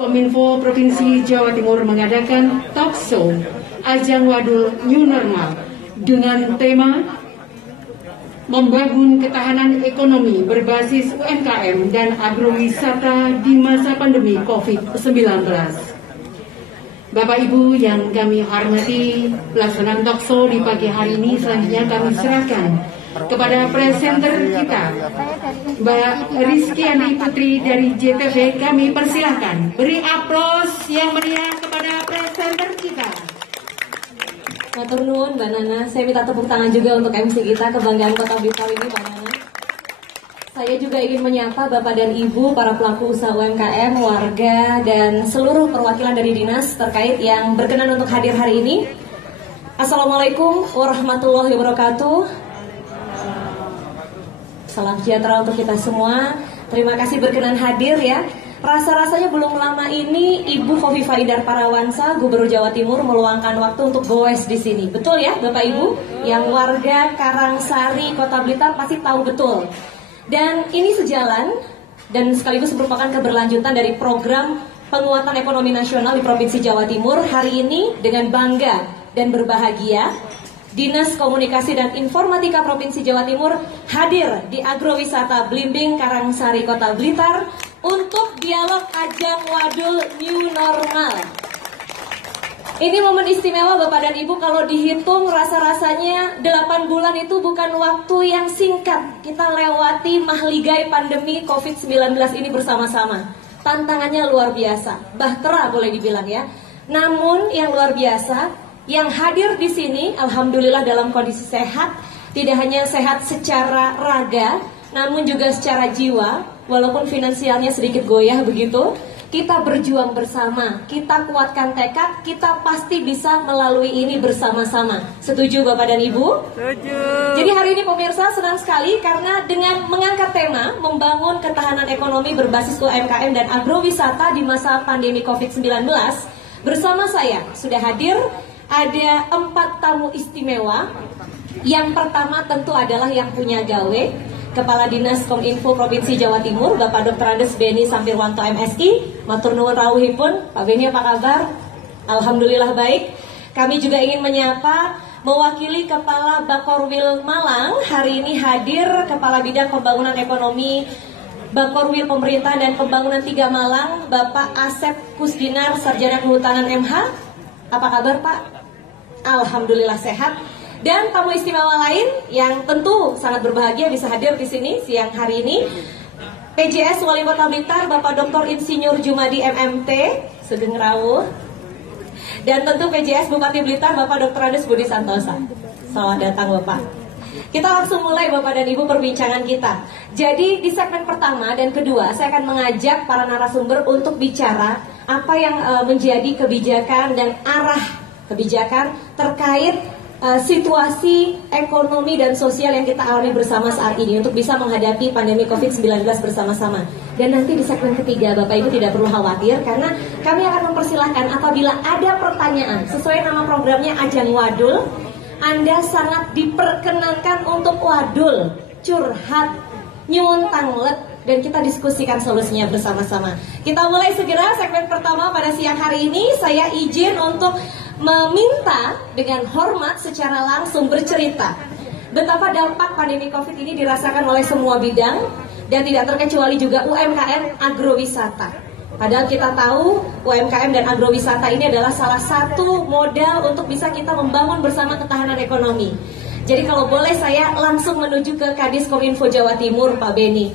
Kominfo Provinsi Jawa Timur mengadakan talk show Ajang Wadul New Normal dengan tema membangun ketahanan ekonomi berbasis UMKM dan agrowisata di masa pandemi COVID-19. Bapak Ibu yang kami hormati, pelaksanaan talk show di pagi hari ini selanjutnya kami serahkan kepada presenter kita, Mbak Rizky Andi Putri dari JTV. Kami persilahkan beri aplaus yang meriah kepada presenter kita. Matur nuwun Mbak Nana, saya minta tepuk tangan juga untuk MC kita, kebanggaan Kota Blitar ini Mbak Nana. Saya juga ingin menyapa Bapak dan Ibu, para pelaku usaha UMKM, warga, dan seluruh perwakilan dari dinas terkait yang berkenan untuk hadir hari ini. Assalamualaikum warahmatullahi wabarakatuh. Salam sejahtera untuk kita semua. Terima kasih berkenan hadir ya. Rasa-rasanya belum lama ini Ibu Khofifah Indar Parawansa, Gubernur Jawa Timur, meluangkan waktu untuk goes di sini. Betul ya Bapak Ibu? Yang warga Karangsari, Kota Blitar pasti tahu betul. Dan ini sejalan dan sekaligus merupakan keberlanjutan dari program penguatan ekonomi nasional di Provinsi Jawa Timur. Hari ini dengan bangga dan berbahagia, Dinas Komunikasi dan Informatika Provinsi Jawa Timur hadir di Agrowisata Blimbing Karangsari Kota Blitar untuk dialog Ajang Wadul New Normal. Ini momen istimewa Bapak dan Ibu, kalau dihitung rasa-rasanya 8 bulan itu bukan waktu yang singkat. Kita lewati mahligai pandemi COVID-19 ini bersama-sama. Tantangannya luar biasa, bahtera boleh dibilang ya. Namun yang luar biasa, yang hadir di sini alhamdulillah dalam kondisi sehat, tidak hanya sehat secara raga, namun juga secara jiwa. Walaupun finansialnya sedikit goyah begitu, kita berjuang bersama, kita kuatkan tekad, kita pasti bisa melalui ini bersama-sama. Setuju Bapak dan Ibu? Setuju. Jadi hari ini pemirsa senang sekali karena dengan mengangkat tema membangun ketahanan ekonomi berbasis UMKM dan agrowisata di masa pandemi COVID-19, bersama saya sudah hadir ada 4 tamu istimewa. Yang pertama tentu adalah yang punya gawe, Kepala Dinas Kominfo Provinsi Jawa Timur, Bapak Dr. Andes Beni Sampirwanto MSI. Matur nuwun rawuhipun. Pak Beni apa kabar? Alhamdulillah baik. Kami juga ingin menyapa mewakili Kepala Bakorwil Malang. Hari ini hadir Kepala Bidang Pembangunan Ekonomi Bakorwil Pemerintah dan Pembangunan 3 Malang, Bapak Asep Kusdinar Sarjana Kehutanan MH. Apa kabar Pak? Alhamdulillah sehat. Dan tamu istimewa lain yang tentu sangat berbahagia bisa hadir di sini siang hari ini, PJS Wali Kota Blitar Bapak Dr. Insinyur Jumadi MMT Sugeng Rawuh, dan tentu PJS Bupati Blitar Bapak Dr. Andes Budi Santosa. Selamat datang Bapak. Kita langsung mulai Bapak dan Ibu perbincangan kita. Jadi di segmen pertama dan kedua saya akan mengajak para narasumber untuk bicara apa yang menjadi kebijakan dan arah kebijakan terkait situasi ekonomi dan sosial yang kita alami bersama saat ini untuk bisa menghadapi pandemi COVID-19 bersama-sama. Dan nanti di segmen ketiga Bapak Ibu tidak perlu khawatir karena kami akan mempersilahkan apabila ada pertanyaan sesuai nama programnya Ajang Wadul, Anda sangat diperkenankan untuk wadul, curhat, nyuwun tanglet, dan kita diskusikan solusinya bersama-sama. Kita mulai segera segmen pertama pada siang hari ini. Saya izin untuk meminta dengan hormat secara langsung bercerita betapa dampak pandemi COVID ini dirasakan oleh semua bidang dan tidak terkecuali juga UMKM agrowisata. Padahal kita tahu UMKM dan agrowisata ini adalah salah satu modal untuk bisa kita membangun bersama ketahanan ekonomi. Jadi kalau boleh saya langsung menuju ke Kadis Kominfo Jawa Timur, Pak Beni.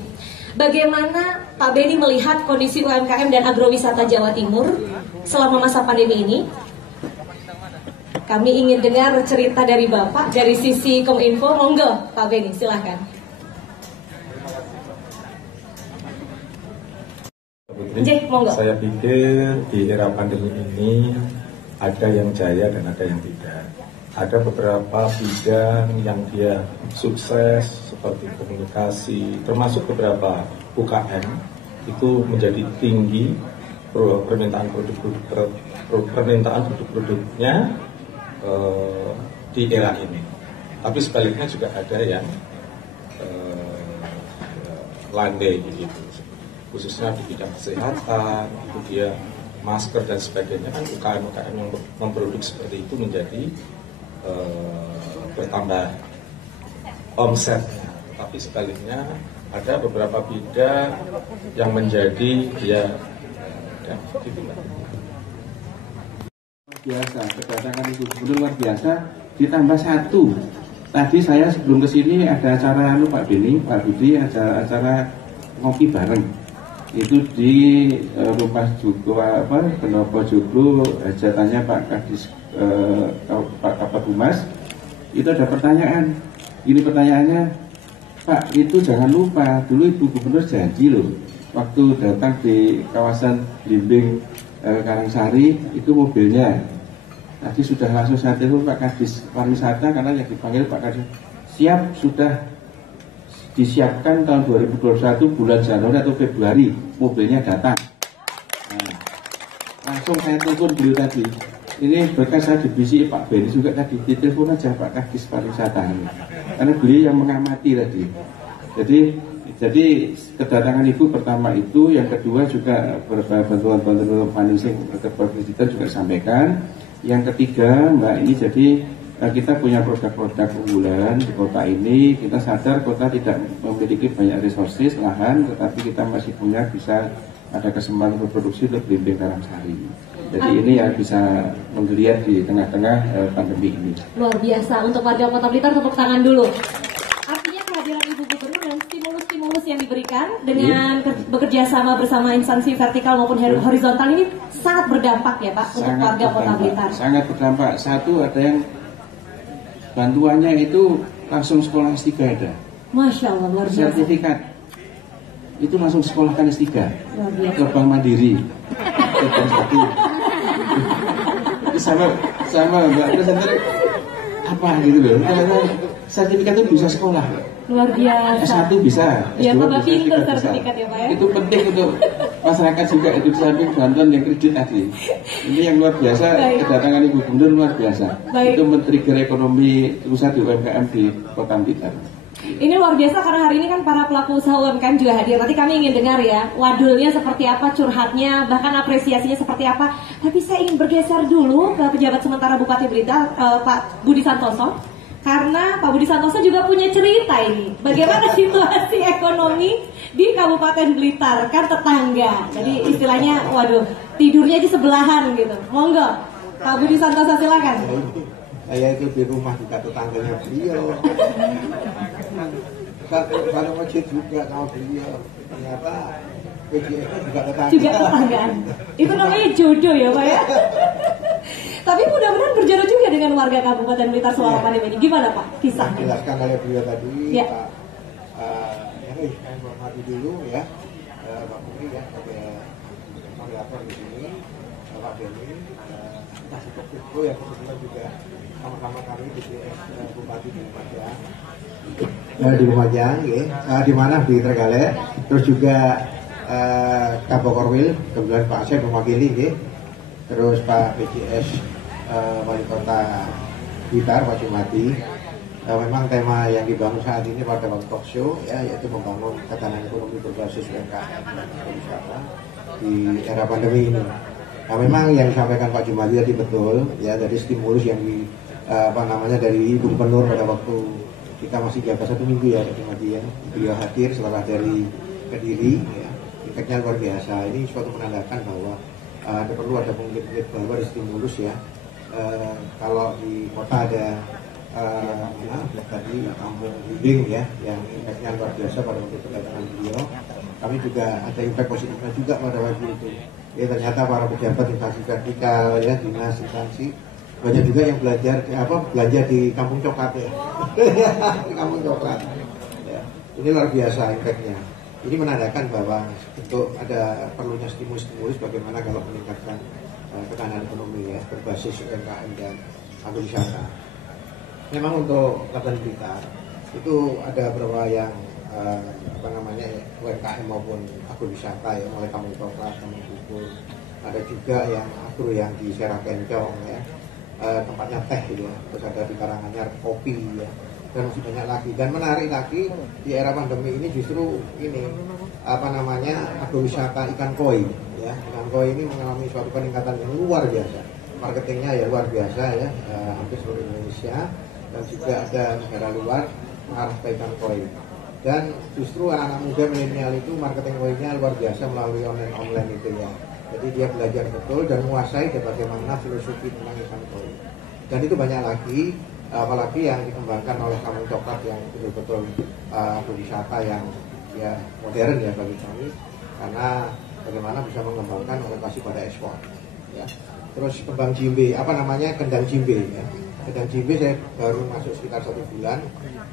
Bagaimana Pak Beni melihat kondisi UMKM dan agrowisata Jawa Timur selama masa pandemi ini? Kami ingin dengar cerita dari Bapak, dari sisi Kominfo. Monggo Pak Beni, silahkan. Monggo. Saya pikir di era pandemi ini ada yang jaya dan ada yang tidak. Ada beberapa bidang yang dia sukses seperti komunikasi, termasuk beberapa UKM itu menjadi tinggi permintaan produk-produknya di era ini. Tapi sebaliknya juga ada yang landai gitu. khususnya di bidang kesehatan, itu dia masker dan sebagainya, kan UKM-UKM yang memproduksi seperti itu menjadi bertambah omsetnya. Tapi sebaliknya ada beberapa bidang yang menjadi dia gitu. Biasa, kedatangan Ibu Gubernur luar biasa, ditambah satu. Tadi saya sebelum ke sini ada acara Pak Beni, Pak Budi, acara ngopi bareng. Itu di rumah Joglo Pendopo Joglo, hajatannya Pak Kadis Pak Kabag Humas. Itu ada pertanyaan. Ini pertanyaannya, Pak, itu jangan lupa dulu Ibu Gubernur janji loh, waktu datang di kawasan Blimbing Karangsari itu mobilnya. Tadi sudah langsung saya telepon Pak Kadis Pariwisata karena yang dipanggil Pak Kadis siap, sudah disiapkan tahun 2021 bulan Januari atau Februari mobilnya datang. Nah, langsung saya telepon beliau tadi. Ini berkas saya dibisi Pak Beni juga tadi, ditelepon aja Pak Kadis Pariwisata karena beliau yang mengamati tadi. Jadi kedatangan Ibu pertama itu, yang kedua juga bantuan-bantuan financing kepresidenan juga sampaikan. Yang ketiga Mbak, ini jadi kita punya produk-produk unggulan di kota ini. Kita sadar kota tidak memiliki banyak resources lahan, tetapi kita masih punya, bisa ada kesempatan berproduksi untuk Blimbing Karangsari. Jadi ini yang bisa menggeliat di tengah-tengah pandemi ini. Luar biasa, untuk warga Kota Blitar tepuk tangan dulu. Artinya kehadiran Ibu Gubernur dan stimulus yang diberikan dengan bekerja sama bersama instansi vertikal maupun horizontal ini sangat berdampak ya Pak, untuk warga Kota Blitar. Sangat berdampak. Satu, ada yang bantuannya itu langsung sekolah S3 ada. Masya Allah, luar biasa. Sertifikat itu langsung sekolahkan S3 ke Bank Mandiri. sama Mbak Presenter apa gitu loh. Karena sertifikat itu bisa sekolah. Luar biasa. S1 bisa, S2 ya, bisa, pinter S3 sertifikat ya Pak ya. Itu penting untuk masyarakat juga, itu samping bantuan yang kredit tadi. Ini yang luar biasa. Baik. Kedatangan Ibu Gubernur luar biasa. Baik. Itu men-trigger ekonomi usaha di UMKM di Kota Blitar. Ini luar biasa karena hari ini kan para pelaku usaha UMKM juga hadir. Nanti kami ingin dengar ya, wadulnya seperti apa, curhatnya, bahkan apresiasinya seperti apa. Tapi saya ingin bergeser dulu ke pejabat sementara Bupati Blitar, Pak Budi Santoso. Karena Pak Budi Santoso juga punya cerita ini. Bagaimana situasi ekonomi di Kabupaten Blitar, kan tetangga. Jadi istilahnya, waduh, tidurnya di sebelahan gitu. Monggo, Pak Budi Santoso silakan. Saya itu di rumah juga tetangganya beliau. Satu masjid juga sama beliau. Ternyata PJS juga tetangga. Juga tetanggaan. Itu namanya jodoh ya Pak ya. Tapi mudah-mudahan berjodoh juga dengan warga Kabupaten Blitar selama pandemi ini. Gimana Pak kisahnya? Jelaskan oleh beliau tadi. Ya. Pak, saya hormati dulu ya. Pak Budi ya, sebagai moderator di sini. Pak Beni, kasih Kopiko yang kebetulan juga sama-sama kami di Bupati di Lumajang. Di Lumajang, ya. Di mana di Trenggalek. Terus juga Kabokorwil, kebetulan Pak Asep mewakili, ya. Terus Pak PJS Wali Kota Blitar, Pak Jumadi. Memang tema yang dibangun saat ini pada waktu talk show, ya, yaitu membangun ketahanan ekonomi berbasis UMKM dan wisata di era pandemi ini. Nah, memang yang disampaikan Pak Jumadi tadi betul, ya, dari stimulus yang dari Ibu Gubernur pada waktu kita masih jabat 1 minggu ya Pak Jumadi ya. Beliau hadir setelah dari Kediri, ya. Efeknya luar biasa. Ini suatu menandakan bahwa perlu ada pengungkit bahwa ada stimulus ya. Kalau di kota ada tadi kampung Blimbing ya, yang efeknya luar biasa pada waktu kedatangan beliau. Kami juga ada impact positifnya juga pada waktu itu. Ya, ternyata para pejabat instansi vertikal ya, dinas instansi banyak juga yang belanja di kampung coklat ya. Di kampung coklat. Ya. Ini luar biasa impactnya. Ini menandakan bahwa untuk ada perlunya stimulus bagaimana kalau meningkatkan ketahanan ekonomi ya, berbasis UMKM dan agrowisata. Memang untuk Kabupaten Blitar itu ada beberapa yang UMKM maupun agrowisata ya, mulai kampung coklat, kampung bubur. Ada juga yang agro yang di Serah Kencong ya, tempatnya teh gitu ya. Terus ada di Karanganyar kopi ya. dan masih banyak lagi. Dan menarik lagi di era pandemi ini justru ini agrowisata ikan koi ya. Ikan koi ini mengalami suatu peningkatan yang luar biasa. Marketingnya ya luar biasa ya, hampir seluruh Indonesia, dan juga ada negara luar mengarah ke ikan koi. Dan justru anak-anak muda milenial itu marketing koinya luar biasa melalui online itu ya. Jadi dia belajar betul dan menguasai bagaimana filosofi tentang ikan koi. Dan itu banyak lagi, apalagi yang dikembangkan oleh Kampung Coklat yang betul-betul berwisata yang ya modern ya bagi kami, karena bagaimana bisa mengembangkan orientasi pada ekspor. Ya. Terus kembang jimbe, kendang jimbe ya. Kendang jimbe saya baru masuk sekitar 1 bulan,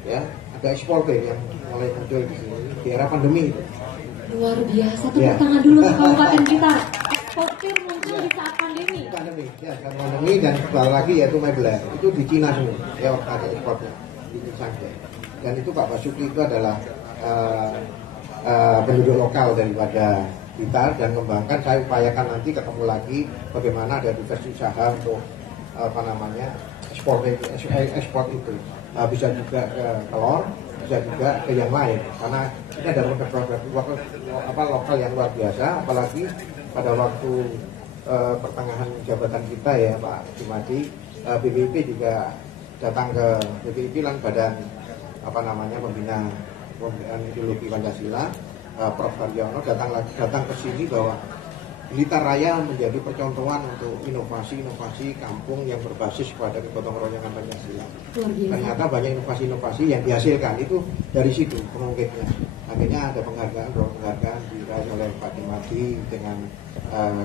ya. Ada eksportir yang mulai muncul di sini di era pandemi itu. Luar biasa, tepuk tangan dulu ke kabupaten kita. Eksportir muncul di saat pandemi. Ya, saat pandemi, dan sekali lagi yaitu mebel itu di Cina semua, ya ada ekspornya di Cina. Dan itu Pak Basuki itu adalah penduduk lokal daripada kita, dan kembangkan. Saya upayakan nanti ketemu lagi bagaimana ada diversi usaha untuk ekspor itu bisa juga ke telur, bisa juga ke yang lain, karena ini ada produk lokal yang luar biasa. Apalagi pada waktu pertengahan jabatan kita ya Pak Jumadi, BPIP juga datang ke BPIP dan Badan Pembina Ideologi Pancasila, Prof. Haryono datang ke sini bahwa Blitar Raya menjadi percontohan untuk inovasi kampung yang berbasis pada kegotong royongan Pancasila. Ternyata banyak inovasi-inovasi yang dihasilkan itu dari situ pengungkitnya. Akhirnya ada penghargaan diraih oleh Pak Jumadi dengan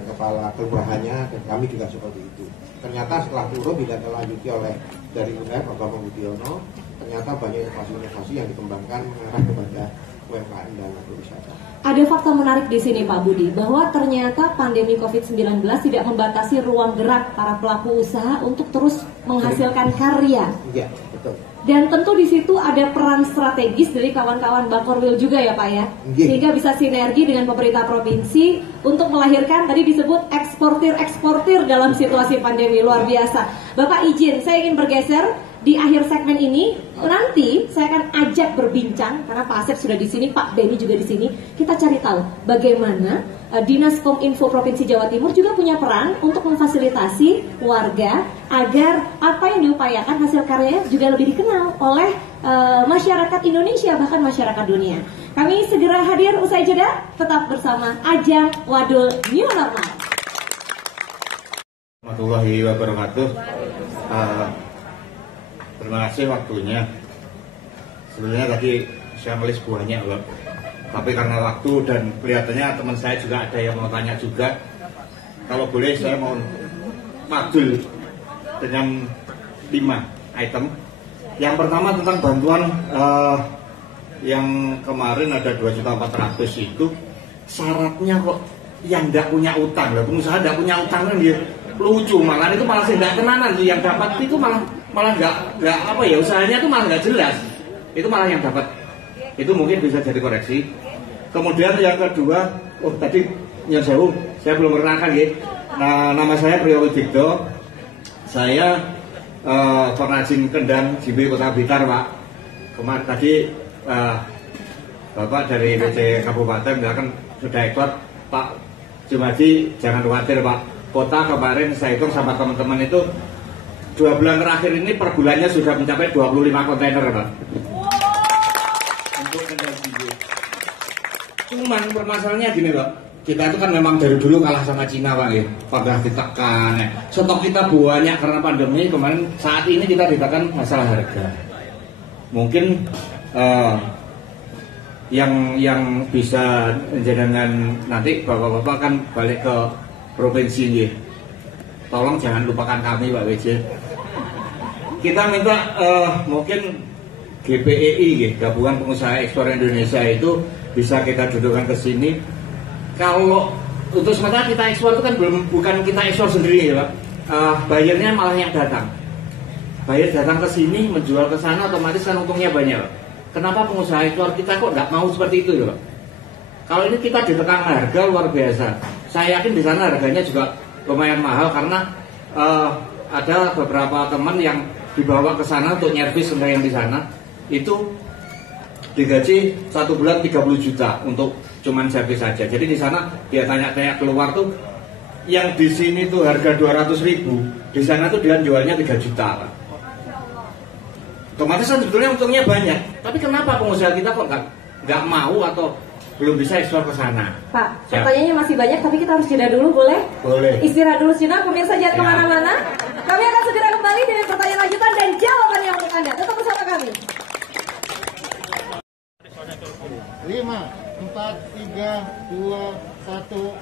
kepala kelurahannya, dan kami juga seperti itu. Ternyata setelah turun ditindaklanjuti oleh dari UNER Pak Bambang Budiono, ternyata banyak inovasi-inovasi yang dikembangkan mengarah kepada UMKM dan agrowisata. Ada fakta menarik di sini Pak Budi, bahwa ternyata pandemi COVID-19 tidak membatasi ruang gerak para pelaku usaha untuk terus menghasilkan karya. Iya, betul. Dan tentu di situ ada peran strategis dari kawan-kawan Bakorwil juga ya Pak ya, sehingga bisa sinergi dengan pemerintah provinsi untuk melahirkan tadi disebut eksportir dalam situasi pandemi luar biasa. Bapak izin, saya ingin bergeser. Di akhir segmen ini nanti saya akan ajak berbincang, karena Pak Asep sudah di sini, Pak Benny juga di sini. Kita cari tahu bagaimana Dinas Kominfo Provinsi Jawa Timur juga punya peran untuk memfasilitasi warga agar apa yang diupayakan hasil karyanya juga lebih dikenal oleh masyarakat Indonesia, bahkan masyarakat dunia. Kami segera hadir usai jeda, tetap bersama Ajang Wadul New Normal. Warahmatullahi wabarakatuh. Terima kasih waktunya. Sebenarnya tadi saya nulis banyak Pak, tapi karena waktu dan kelihatannya teman saya juga ada yang mau tanya juga. Kalau boleh saya mau madul dengan 5 item. Yang pertama tentang bantuan yang kemarin ada 2.400.000 itu, syaratnya kok yang tidak punya utang. Pengusaha tidak punya utang kan dia lucu, malah itu malah tidak tenanan yang dapat itu malah nggak usahanya itu malah nggak jelas, itu malah yang dapat. Itu mungkin bisa jadi koreksi. Kemudian yang kedua, tadi Nyon Sewu saya belum perkenalkan ya. Nah, nama saya Priyo Widikdo, saya pengrajin kendang jimbe Kota Blitar Pak. Kemarin tadi Bapak dari BC Kabupaten bilang sudah ekspor. Pak Jumadi jangan khawatir Pak, kota kemarin saya hitung sama teman-teman itu 2 bulan terakhir ini per bulannya sudah mencapai 25 kontainer Pak. Untuk kendang jimbe. Cuman permasalahannya gini Pak, kita itu kan memang dari dulu kalah sama Cina Pak ya, pernah ditekan ya. Stok kita banyak karena pandemi kemarin, saat ini kita ditekan masalah harga. Mungkin yang bisa jenengan nanti bapak-bapak kan balik ke provinsi ya. Tolong jangan lupakan kami Pak WJ. Kita minta mungkin GPEI, Gabungan Pengusaha Ekspor Indonesia itu bisa kita dudukkan ke sini. Kalau untuk sementara kita ekspor itu kan bukan kita ekspor sendiri ya Pak. Bayarnya malah yang datang. Bayar datang ke sini, menjual ke sana, otomatis kan untungnya banyak Pak. Kenapa pengusaha ekspor kita kok nggak mau seperti itu Pak? Kalau ini kita ditekan harga luar biasa. Saya yakin di sana harganya juga lumayan mahal karena ada beberapa teman yang dibawa ke sana untuk nyervis yang di sana. itu digaji 1 bulan 30 juta untuk cuman servis saja. Jadi di sana dia tanya-tanya keluar tuh, yang di sini tuh harga 200.000, di sana tuh dia jualnya 3 juta. Otomatis kan sebetulnya untungnya banyak. Tapi kenapa pengusaha kita kok nggak mau atau belum bisa ekspor ke sana? Pak, pertanyaannya masih banyak, tapi kita harus jeda dulu, boleh? Boleh. Istirahat dulu sejenak, pemirsa jangan kemana-mana. Kami akan segera kembali dengan pertanyaan lanjutan dan jawaban yang untuk Anda. Tetap bersama kami. 5, 4, 3, 2, 1.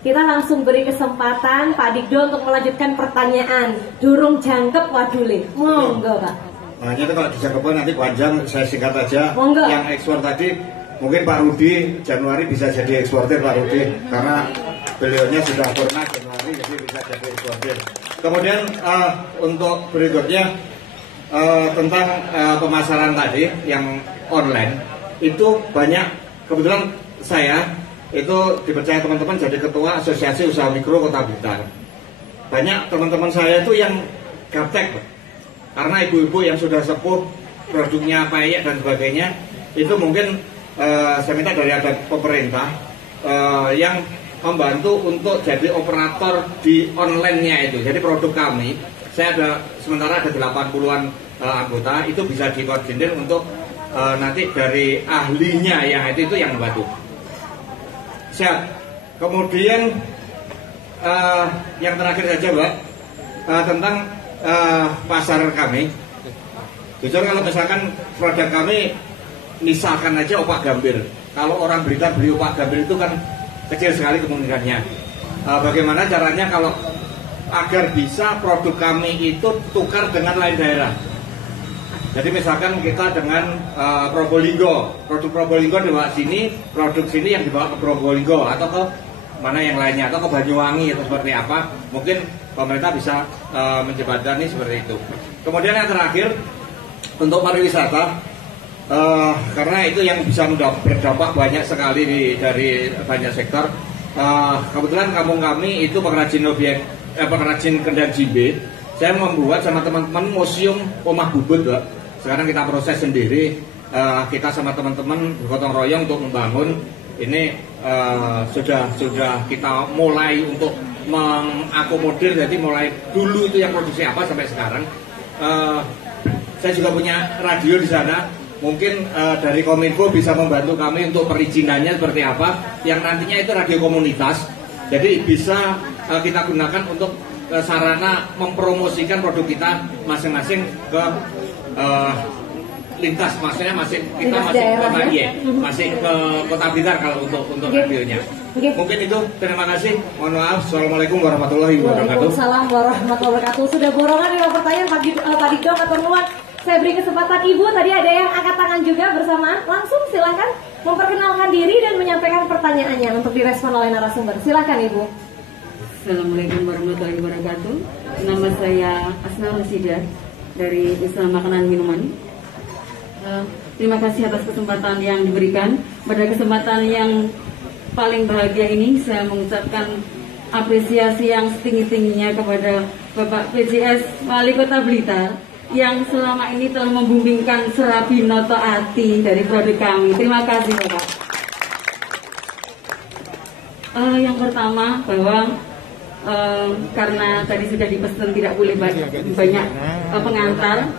Kita langsung beri kesempatan Pak Dikdo untuk melanjutkan pertanyaan. Durung jangkep wadule. Monggo, Pak. Nah, itu kalau dijangkepkan nanti panjang, saya singkat aja. Monggo. Yang ekspor tadi, mungkin Pak Rudi Januari bisa jadi eksportir Pak Rudi, karena beliaunya sudah pernah Januari, jadi bisa jadi eksportir. Kemudian untuk berikutnya tentang pemasaran tadi yang online, itu banyak, kebetulan saya itu dipercaya teman-teman jadi ketua Asosiasi Usaha Mikro Kota Blitar. Banyak teman-teman saya itu yang gaptek, karena ibu-ibu yang sudah sepuh, produknya payek dan sebagainya, itu mungkin saya minta dari ada pemerintah yang membantu untuk jadi operator di online-nya itu. Jadi produk kami, saya ada sementara ada 80-an anggota, itu bisa dikoordinir untuk nanti dari ahlinya yang itu yang membantu. Siap. Kemudian yang terakhir saja, Mbak, tentang pasar kami. Jujur kalau misalkan produk kami, misalkan aja opak gambir. Kalau orang berita beli opak gambir itu kan kecil sekali kemungkinannya. Bagaimana caranya kalau agar bisa produk kami itu tukar dengan lain daerah. Jadi misalkan kita dengan Probolinggo, produk Probolinggo dibawa sini, produk sini yang dibawa ke Probolinggo atau ke mana yang lainnya, atau ke Banyuwangi atau seperti apa, mungkin pemerintah bisa menjembatani seperti itu. Kemudian yang terakhir untuk pariwisata, karena itu yang bisa berdampak banyak sekali dari banyak sektor. Kebetulan kampung kami itu pengrajin kendang jimbe. Saya membuat sama teman-teman museum omah bubut, Mbak. Sekarang kita proses sendiri, kita sama teman-teman bergotong royong untuk membangun. Ini sudah kita mulai untuk mengakomodir, jadi mulai dulu itu yang produksi apa sampai sekarang. Saya juga punya radio di sana. Mungkin dari Kominfo bisa membantu kami untuk perizinannya seperti apa, yang nantinya itu radio komunitas. Jadi bisa kita gunakan untuk sarana mempromosikan produk kita masing-masing ke lintas, maksudnya masih kita masih ke Kota Blitar kalau untuk radionya. Mungkin itu, terima kasih. Mohon maaf. Assalamualaikum warahmatullahi wabarakatuh. Waalaikumsalam warahmatullahi wabarakatuh. Sudah borongan 5 pertanyaan Pak Dikdo ketemuan. Saya beri kesempatan Ibu, tadi ada yang angkat tangan juga bersamaan. Langsung silahkan memperkenalkan diri dan menyampaikan pertanyaannya untuk direspon oleh narasumber. Silahkan Ibu. Assalamualaikum warahmatullahi wabarakatuh. Nama saya Asna Rosida dari Usaha Makanan Minuman. Terima kasih atas kesempatan yang diberikan. Pada kesempatan yang paling bahagia ini, saya mengucapkan apresiasi yang setinggi-tingginya kepada Bapak PJS Wali Kota Blitar yang selama ini telah membimbingkan serabi noto ati dari produk kami. Terima kasih, Bapak. Yang pertama, bahwa karena tadi sudah dipesan tidak boleh banyak pengantar,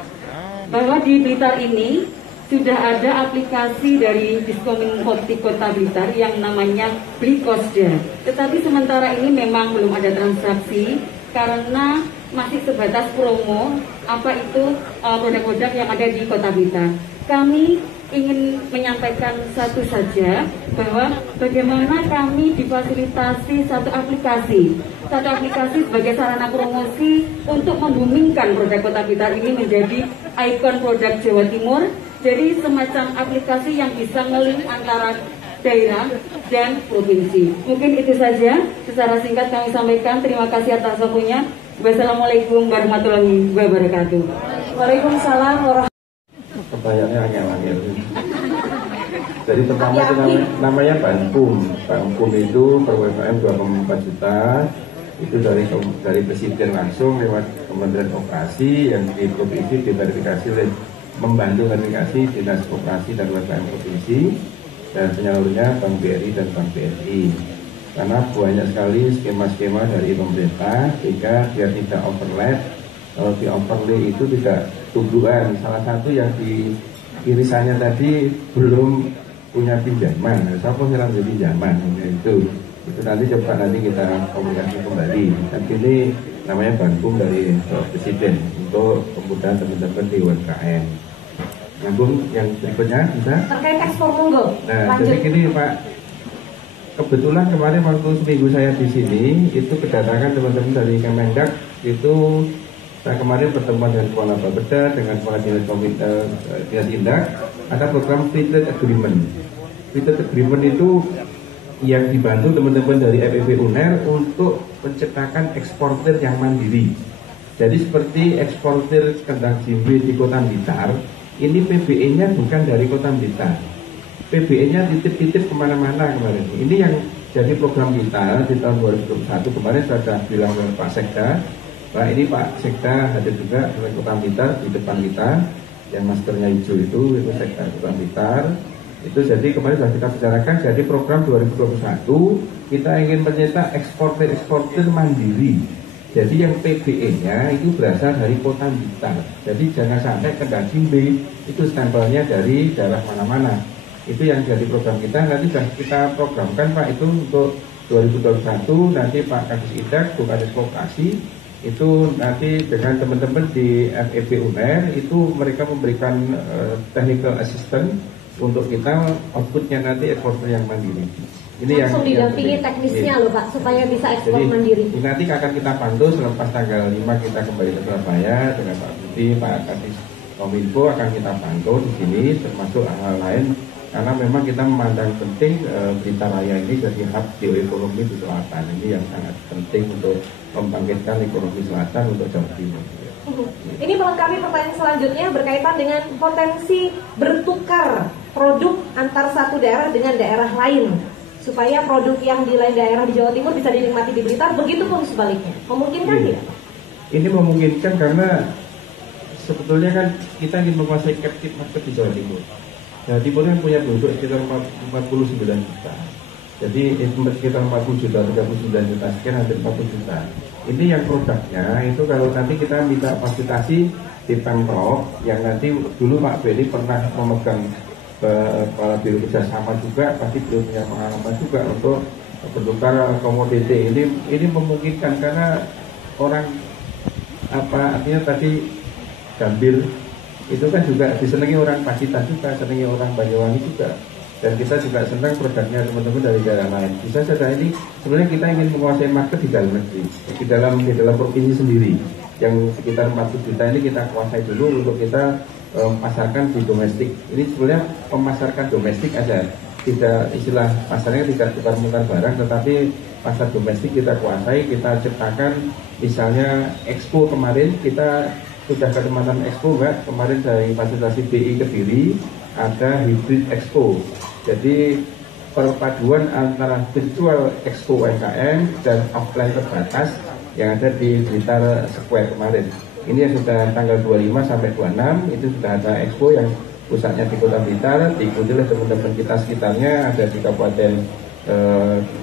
bahwa di Blitar ini sudah ada aplikasi dari Diskominfo Kota Blitar yang namanya Blikosda. Tetapi sementara ini memang belum ada transaksi karena masih sebatas promo apa itu produk-produk yang ada di Kota Blitar. Kami ingin menyampaikan satu saja, bahwa bagaimana kami difasilitasi satu aplikasi sebagai sarana promosi untuk membumingkan produk Kota Blitar ini menjadi ikon produk Jawa Timur. Jadi semacam aplikasi yang bisa ngelink antara daerah dan provinsi. Mungkin itu saja secara singkat kami sampaikan. Terima kasih atas waktunya. Wassalamualaikum warahmatullahi wabarakatuh. Waalaikumsalam warahmatullahi wabarakatuh. Pertanyaannya angel-angel. Jadi pertama itu namanya Banpum. Banpum itu per UMKM 2,4 juta. Itu dari Presiden langsung lewat Kementerian Koperasi yang di provinsi diverifikasi oleh membantu verifikasi Dinas Koperasi dan UMKM Provinsi dan penyalurnya Bank BRI dan Bank BRI. Karena banyak sekali skema-skema dari pemerintah, sehingga biar tidak overlap. Kalau di overlay itu tidak tungguan. Salah satu yang di irisannya tadi belum punya pinjaman, siapa yang ambil pinjaman itu nanti coba kita komunikasi kembali. Dan ini namanya bantuan dari Presiden untuk kemudahan teman-teman di UMKM. Nyambung yang berikutnya bisa terkait ekspor monggo. Nah, jadi gini Pak, kebetulan kemarin waktu seminggu saya di sini itu kedatangan teman-teman dari Kemendak itu. Saya kemarin pertemuan dengan Kepala Bapeda, dengan Kepala Dinas Indak, ada program Free Trade Agreement. Free Trade Agreement itu yang dibantu teman-teman dari FEB UNER untuk menciptakan eksportir yang mandiri. Jadi seperti eksportir kendang jimbe di Kota Blitar, ini PBE-nya bukan dari Kota Blitar. PBE-nya titip-titip kemana-mana kemarin. Ini yang jadi program kita di tahun 2021. Kemarin saya sudah bilang oleh Pak Sekda, Pak ini Pak Sekda hadir juga dari Kota Blitar di depan kita, yang maskernya hijau itu Sekda Kota Blitar. Itu jadi kemarin sudah kita bicarakan, jadi program 2021 kita ingin mencetak eksportir mandiri. Jadi yang PBE-nya itu berasal dari Kota Blitar. Jadi jangan sampai kendang jimbe itu stempelnya dari daerah mana-mana. Itu yang jadi program kita. Nanti sudah kita programkan Pak itu untuk 2021. Nanti Pak Kadis Indak, Bu Kadis Koperasi itu nanti dengan teman-teman di FEB UNER itu mereka memberikan technical assistance untuk kita outputnya nanti ekspor yang mandiri. Ini langsung didampingi teknisnya loh Pak supaya bisa ekspor mandiri. Ini nanti akan kita pandu selepas tanggal 5 kita kembali ke Surabaya dengan Pak Budi, Pak Kadis Kominfo akan kita pandu di sini termasuk hal lain karena memang kita memandang penting Blitar Raya ini jadi hub geoekonomi di selatan. Ini yang sangat penting untuk membangkitkan ekonomi selatan untuk Jawa Timur. Ini melengkapi pertanyaan selanjutnya berkaitan dengan potensi bertukar produk antar satu daerah dengan daerah lain supaya produk yang di lain daerah di Jawa Timur bisa dinikmati di Blitar, begitu pun sebaliknya. Memungkinkan tidak? Ini memungkinkan karena sebetulnya kan kita ingin menguasai captive market di Jawa Timur. Jawa Timur yang punya penduduk sekitar 49 juta. Jadi sekitar 40 juta, 39 juta, sekian hampir 40 juta. Ini yang produknya itu kalau nanti kita minta fasilitasi di Pemprov yang nanti dulu Pak Beni pernah memegang kepala biro kerjasama juga, pasti beliau punya pengalaman juga untuk bertukar komoditi. Ini memungkinkan karena orang artinya tadi Gambir itu kan juga disenangi orang Pacitan juga, senangi orang Banyuwangi juga. Dan kita juga senang produknya teman-teman dari daerah lain. Bisa saja ini sebenarnya kita ingin menguasai market di dalam negeri, di dalam provinsi sendiri. Yang sekitar 40 juta ini kita kuasai dulu untuk kita pasarkan di domestik. Ini sebenarnya memasarkan domestik aja. Tidak istilah pasarnya tidak tukar-menukar barang, tetapi pasar domestik kita kuasai, kita ciptakan. Misalnya Expo kemarin kita sudah ke teman-teman Expo Mbak, kemarin dari fasilitasi BI Kediri ada Hybrid Expo. Jadi perpaduan antara virtual Expo UMKM dan offline terbatas yang ada di Blitar Square kemarin. Ini yang sudah tanggal 25 sampai 26 itu sudah ada Expo yang pusatnya di Kota Blitar, diikuti oleh teman-teman kita sekitarnya, ada di Kabupaten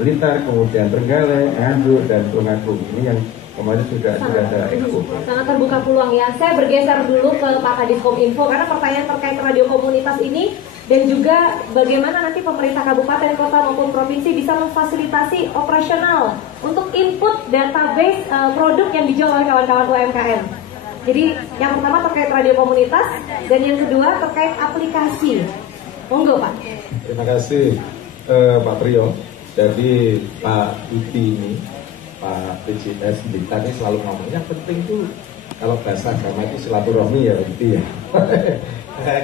Blitar, kemudian Trenggalek, Nganjuk dan Tulungagung. Ini yang kemarin sudah ada Expo. Sangat terbuka peluang ya. Saya bergeser dulu ke Pak Kadis Kominfo karena pertanyaan terkait radio komunitas ini dan juga bagaimana nanti pemerintah kabupaten, kota maupun provinsi bisa memfasilitasi operasional untuk input database produk yang dijual oleh kawan-kawan UMKM. Jadi yang pertama terkait radio komunitas dan yang kedua terkait aplikasi. Monggo Pak. Terima kasih Pak Priyo. Jadi Pak Budi ini, Pak PJS Blitar ini selalu ngomong yang penting tuh kalau bahasa agama itu silaturahmi ya Budi ya.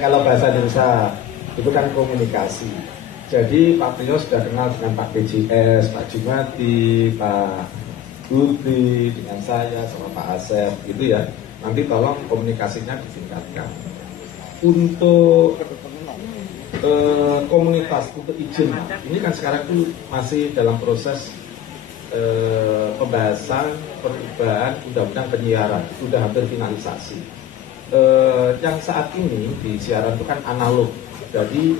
Kalau bahasa Indonesia itu kan komunikasi. Jadi Pak Priyo sudah kenal dengan Pak PJS, Pak Jumadi, Pak Budi, dengan saya sama Pak Asep gitu ya. Nanti tolong komunikasinya ditingkatkan. Untuk komunitas, untuk izin, ini kan sekarang itu masih dalam proses pembahasan perubahan undang-undang penyiaran, sudah hampir finalisasi. yang saat ini di siaran itu kan analog. Jadi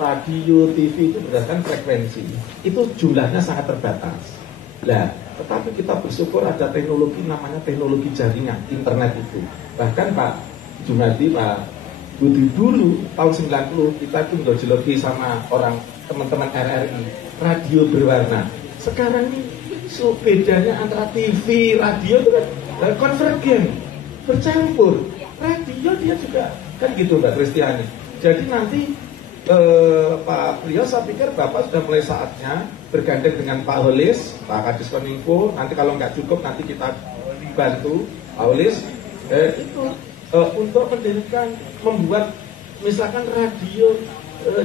radio, TV itu berdasarkan frekuensi. Itu jumlahnya sangat terbatas. Nah, tetapi kita bersyukur ada teknologi namanya teknologi jaringan, internet itu. Bahkan Pak Jumadi, Pak Budi dulu tahun 90 kita itu menjologi sama orang teman-teman RRI, radio berwarna. Sekarang ini bedanya antara TV, radio itu kan konvergen, bercampur. Radio dia juga kan gitu Mbak Kristiani. Jadi nanti Pak Priyo, saya pikir Bapak sudah mulai saatnya bergandeng dengan Pak Holis, Pak Kadis Kominfo. Nanti kalau nggak cukup nanti kita bantu Pak Holis itu untuk mendirikan, membuat misalkan radio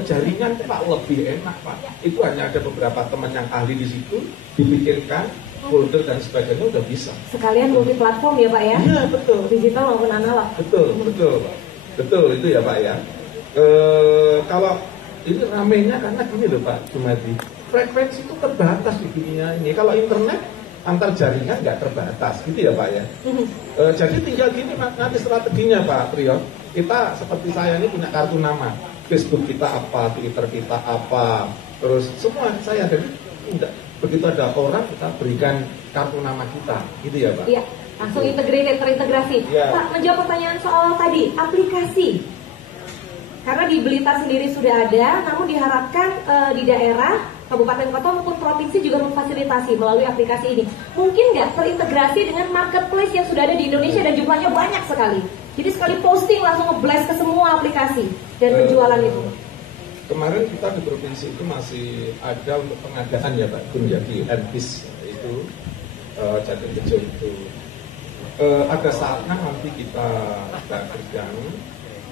jaringan Pak lebih enak Pak. Itu hanya ada beberapa teman yang ahli di situ, dibikinkan folder dan sebagainya udah bisa. Sekalian multi platform ya Pak ya? Iya betul. Digital maupun analog. Betul itu ya Pak ya. Kalau ini ramenya karena gini loh Pak Jumadi, frekuensi itu terbatas di dunia ini. Kalau internet antar jaringan nggak terbatas, gitu ya Pak ya. Jadi tinggal gini nanti strateginya Pak Priyo. Kita seperti saya ini punya kartu nama, Facebook kita apa, Twitter kita apa, terus semua saya. Jadi begitu ada orang kita berikan kartu nama kita, gitu ya Pak. Iya, langsung terintegrasi. Ya. Pak, menjawab pertanyaan soal tadi aplikasi. Karena di Blitar sendiri sudah ada, namun diharapkan di daerah, kabupaten kota maupun provinsi juga memfasilitasi melalui aplikasi ini. Mungkin nggak terintegrasi dengan marketplace yang sudah ada di Indonesia dan jumlahnya banyak sekali. Jadi sekali posting langsung nge-blast ke semua aplikasi dan penjualan itu. Kemarin kita di provinsi itu masih ada untuk pengadaan ya Pak Gun ya, di NPIS itu Jatim Bejo itu. Ada saatnya nanti kita kerjaan.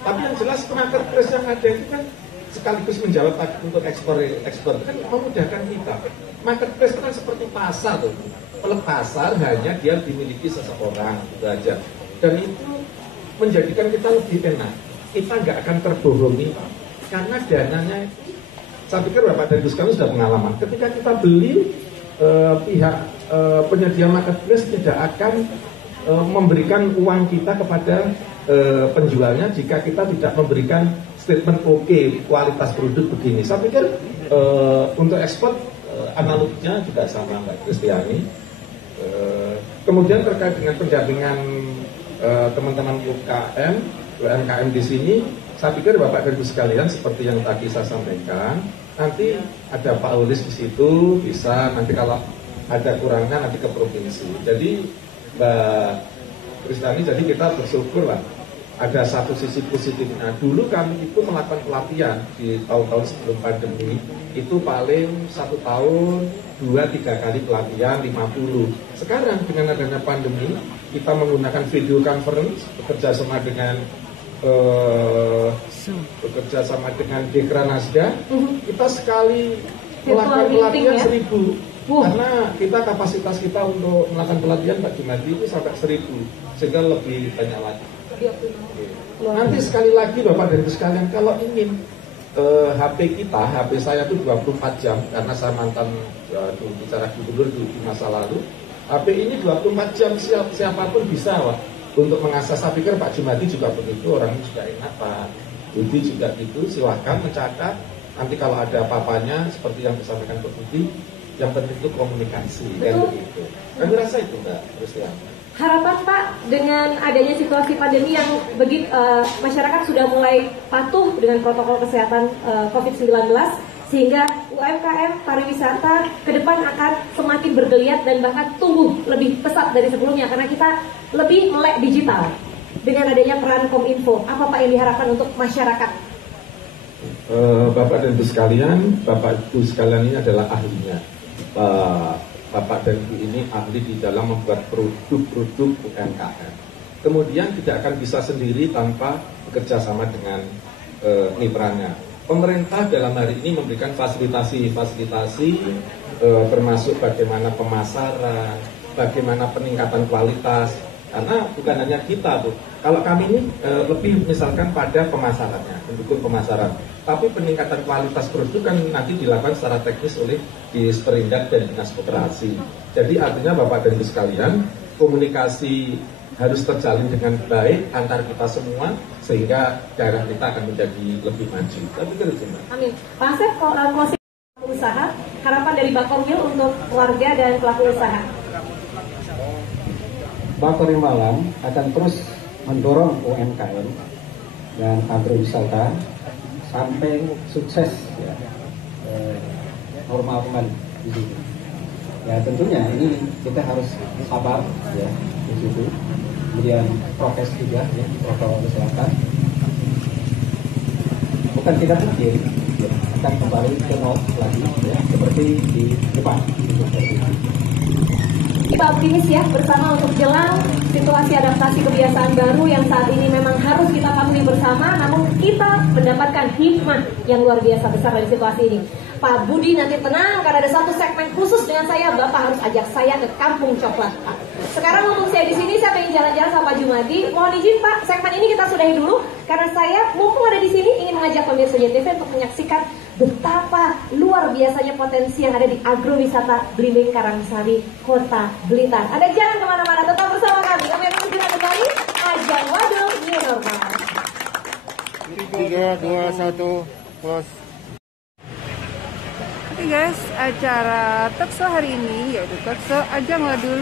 Tapi yang jelas marketplace yang ada itu kan sekaligus menjawab untuk ekspor itu kan memudahkan kita. Marketplace itu kan seperti pasar tuh. Pasar hanya dia dimiliki seseorang gitu aja. Dan itu menjadikan kita lebih enak. Kita nggak akan terbohongi karena dananya itu, saya pikir Bapak dan Ibu sekalian sudah pengalaman. Ketika kita beli, pihak penyedia marketplace tidak akan memberikan uang kita kepada penjualnya jika kita tidak memberikan statement kualitas produk begini. Saya pikir untuk ekspor analoginya juga sama Mbak Kristiani. Kemudian terkait dengan pendampingan teman-teman UMKM di sini, saya pikir Bapak dan Ibu sekalian seperti yang tadi saya sampaikan, nanti ada Pak Ulis di situ, bisa nanti kalau ada kurangnya nanti ke provinsi. Jadi Mbak Kristiani, jadi kita bersyukur lah ada satu sisi positifnya. Dulu kami itu melakukan pelatihan di tahun-tahun sebelum pandemi itu paling 1 tahun 2-3 kali pelatihan 50. Sekarang dengan adanya pandemi kita menggunakan video conference, bekerja sama dengan Dekranasda, kita sekali melakukan pelatihan 1000. Karena kita kapasitas kita untuk melakukan pelatihan Pak Jumadi itu sampai 1000, sehingga lebih banyak lagi. Nanti sekali lagi Bapak dan Ibu sekalian, kalau ingin HP saya itu 24 jam, karena saya mantan bicara gubernur di masa lalu. HP ini 24 jam, siapapun bisa Pak untuk mengakses. Saya pikir Pak Jumadi juga begitu, orangnya juga enak, Pak Budi juga gitu. Silahkan mencatat, nanti kalau ada apa-apanya seperti yang disampaikan Pak Budi, yang penting itu komunikasi. Kan begitu. Kami rasa itu Mbak Kristiani. Harapan Pak dengan adanya situasi pandemi yang begitu masyarakat sudah mulai patuh dengan protokol kesehatan COVID-19, sehingga UMKM pariwisata ke depan akan semakin bergeliat dan bahkan tumbuh lebih pesat dari sebelumnya karena kita lebih melek digital. Dengan adanya peran Kominfo, apa Pak yang diharapkan untuk masyarakat? Bapak dan Ibu sekalian, Bapak Ibu sekalian ini adalah ahlinya. Bapak dan Ibu ini ahli di dalam membuat produk-produk UMKM. Kemudian tidak akan bisa sendiri tanpa bekerja sama dengan mitranya. Pemerintah dalam hari ini memberikan fasilitasi termasuk bagaimana pemasaran, bagaimana peningkatan kualitas. Karena bukan hanya kita tuh. Kalau kami ini lebih misalkan pada pemasarannya, mendukung pemasaran. Tapi peningkatan kualitas produk kan nanti dilakukan secara teknis oleh Disperindak dan Dinas Koperasi. Jadi artinya Bapak dan Ibu sekalian, komunikasi harus terjalin dengan baik antar kita semua sehingga daerah kita akan menjadi lebih maju. Saya pikir itu, Mbak. Amin. Pak Asep, closing usaha, harapan dari Bakorwil untuk keluarga dan pelaku usaha. Bakorwil Malang akan terus mendorong UMKM dan agrowisata sampai sukses ya, normal kembali di situ. Ya tentunya ini kita harus sabar ya di situ. Kemudian prokes juga ya, protokol kesehatan. Bukan tidak mungkin ya, akan kembali ke nol lagi ya, seperti di depan. Kita optimis ya bersama untuk jelang situasi adaptasi kebiasaan baru yang saat ini memang harus kita patuhi bersama, namun kita mendapatkan hikmah yang luar biasa besar dari situasi ini. Pak Budi nanti tenang karena ada satu segmen khusus dengan saya, Bapak harus ajak saya ke Kampung Coklat, Pak. Sekarang mumpung saya di sini, saya pengen jalan-jalan sama Pak Jumadi. Mohon izin Pak, segmen ini kita sudahi dulu karena saya mumpung ada di sini ingin mengajak pemirsa JTV untuk menyaksikan betapa luar biasanya potensi yang ada di agrowisata Blimbing Karangsari, Kota Blitar. Ada jangan kemana-mana, tetap bersama kami. Kami akan segera kembali. Ajang Wadul New Normal. 3, 2, 1, close. Oke guys, acara Talkshow hari ini yaitu Talkshow Ajang Wadul,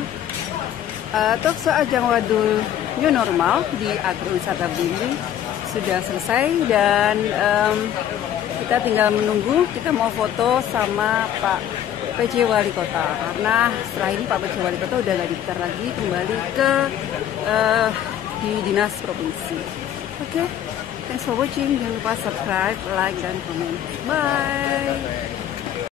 Talkshow Ajang Wadul New Normal di agrowisata Blimbing sudah selesai dan kita tinggal menunggu. Kita mau foto sama Pak PJ Wali Kota karena setelah ini Pak PJ Wali Kota udah gak diputar lagi, kembali ke di dinas provinsi. Oke, thanks for watching. Jangan lupa subscribe, like, dan komen. Bye.